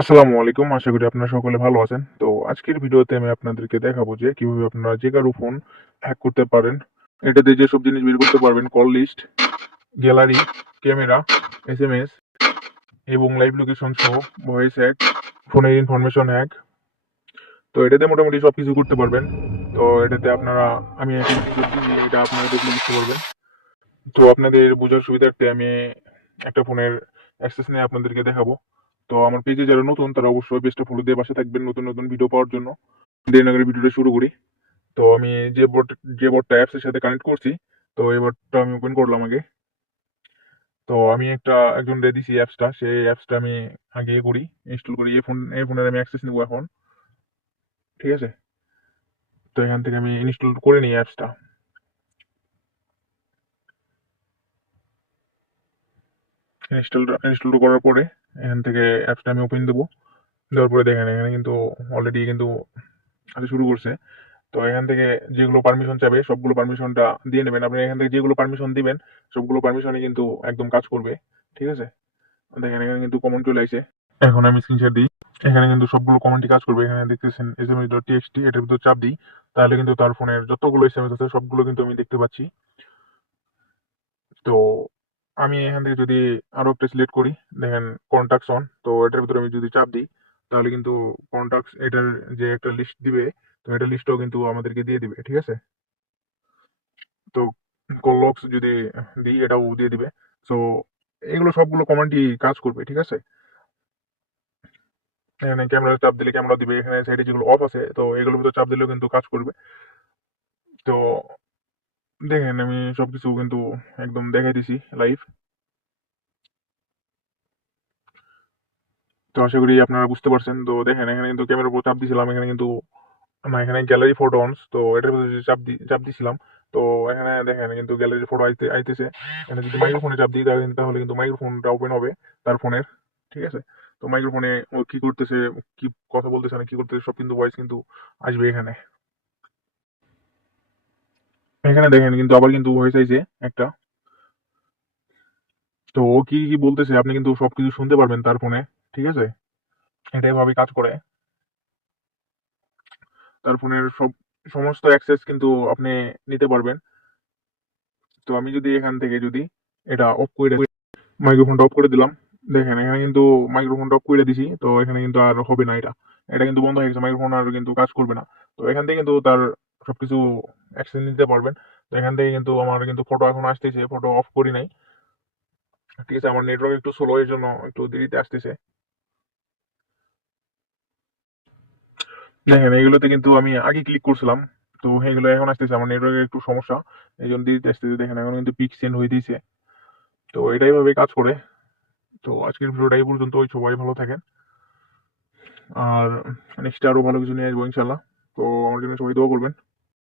আসসালামু আলাইকুম, আশা করি আপনারা সকলে ভালো আছেন। তো আজকের ভিডিওতে আমি আপনাদেরকে দেখাবো যে কীভাবে আপনারা যে কারও ফোন হ্যাক করতে পারেন। এটাতে যেসব জিনিস বের করতে পারবেন call list gallery camera S M S এবং লাইভ লোকেশন সহ ভয়েস হ্যাক ফোনের ইনফরমেশন হ্যাক তো এটাতে মোটামুটি সব কিছু করতে পারবেন। তো এটাতে আপনারা, আমি এটা আপনারা দেখলে বুঝতে পারবেন। তো আপনাদের বোঝার সুবিধার্থে আমি একটা ফোনের অ্যাক্সেস নিয়ে আপনাদেরকে দেখাবো। তো আমার পেজে যারা নতুন, তারা অবশ্যই পেজটা ফলো দিয়ে পাশে থাকবেন নতুন নতুন ভিডিও পাওয়ার জন্য। করে ভিডিওটা শুরু করি। তো আমি যে বোর্ড যে বোর্ডটা অ্যাপসের সাথে কানেক্ট করছি, তো এই বোর্ডটা আমি ওপেন করলাম আগে। তো আমি একটা, একজন রে দিছি অ্যাপসটা সেই অ্যাপসটা আমি আগে করি ইনস্টল করি। এই ফোন এই ফোনের আমি অ্যাক্সেস নেব এখন। ঠিক আছে? তো এখান থেকে আমি ইনস্টল করে নিই অ্যাপসটা ইনস্টল ইনস্টল করার পরে এখান থেকে অ্যাপসটা আমি ওপেন দেবো। দেওয়ার পরে দেখেন, এখানে কিন্তু অলরেডি কিন্তু আসা শুরু করছে। তো এখান থেকে যেগুলো পারমিশন চাবে, সবগুলো পারমিশনটা দিয়ে নেবেন। আপনি এখান থেকে যেগুলো পারমিশন দিবেন, সবগুলো পারমিশনই কিন্তু একদম কাজ করবে। ঠিক আছে? দেখেন, এখানে কিন্তু কমেন্ট চলে আসে। এখন আমি স্ক্রিনশট দিই। এখানে কিন্তু সবগুলো কমেন্টই কাজ করবে। এখানে দেখতেছেন এস এম ডট টিএক্সটি এটার ভিতর চাপ দিই। তাহলে কিন্তু তার ফোনের যতগুলো এস এম এস আছে, সবগুলো কিন্তু আমি দেখতে পাচ্ছি। তো আমি এখান থেকে যদি আরও একটা সিলেক্ট করি, দেখেন কন্টাক্টস অন তো এটার ভিতরে আমি যদি চাপ দিই, তাহলে কিন্তু কন্টাক্টস এটার যে একটা লিস্ট দিবে, তো এটা লিস্টও কিন্তু আমাদেরকে দিয়ে দিবে, ঠিক আছে? তো কলক্স যদি দিই, এটাও দিয়ে দিবে। সো এগুলো সবগুলো কমান্ডই কাজ করবে, ঠিক আছে? এখানে ক্যামেরা চাপ দিলে ক্যামেরা দিবে, এখানে সাইডে যেগুলো অফ আছে, তো এগুলোর ভিতরে চাপ দিলেও কিন্তু কাজ করবে। তো দেখেন, আমি সবকিছু কিন্তু একদম দেখাই দিছি লাইভ তো আশা করি আপনারা বুঝতে পারছেন। তো দেখেন, এখানে কিন্তু ক্যামেরার উপর চাপ দিছিলাম। এখানে কিন্তু না এখানে গ্যালারি ফটো অনস তো এটার ভিতরে চাপ দি, চাপ দিছিলাম, তো এখানে দেখেন কিন্তু গ্যালারি ফটো আইতে, আইতেছে। এখানে যদি মাইক্রোফোনে চাপ দিই, তাহলে কিন্তু মাইক্রোফোনটা ওপেন হবে তার ফোনের ঠিক আছে? তো মাইক্রোফোনে ও কি করতেছে, কি কথা বলতেছে না কি করতেছে, সব কিন্তু ভয়েস কিন্তু আসবে এখানে। এখানে দেখেন কিন্তু আবার কিন্তু ভয়েস আইছে একটা। তো ও কি কি বলতেছে, আপনি কিন্তু সবকিছু শুনতে পারবেন তার ফোনে, ঠিক আছে? এটা এভাবে কাজ করে। তার ফোনের সব, সমস্ত অ্যাক্সেস কিন্তু আপনি নিতে পারবেন। তো আমি যদি এখান থেকে যদি এটা অফ করে মাইক্রোফোনটা অফ করে দিলাম। দেখেন, এখানে কিন্তু মাইক্রোফোনটা অফ করে দিছি, তো এখানে কিন্তু আর হবে না এটা। এটা কিন্তু বন্ধ হয়ে গেছে মাইক্রোফোন আর কিন্তু কাজ করবে না। তো এখান থেকে কিন্তু তার সবকিছু অ্যাক্সেস নিতে পারবেন। তো এখান থেকে কিন্তু আমার কিন্তু ফটো এখন আসতেছে ফটো অফ করি নাই। ঠিক আছে, আমার নেটওয়ার্ক একটু স্লো এর জন্য একটু দেরিতে আসতেছে। দেখেন, এগুলোতে কিন্তু আমি আগে ক্লিক করছিলাম। তো এগুলো এখন আসতেছে, আমার নেটওয়ার্কের একটু সমস্যা। এই জন্য দেরিতে আসতেছে। দেখেন, এখন কিন্তু পিক সেন্ড হয়ে দিয়েছে। তো এটাই ভাবে কাজ করে। তো আজকের ভিডিওটা এই পর্যন্ত সবাই ভালো থাকেন। আর নেক্সট আরও ভালো কিছু নিয়ে আসব ইনশাল্লাহ তো আমার জন্য সবাই দোয়া করবেন।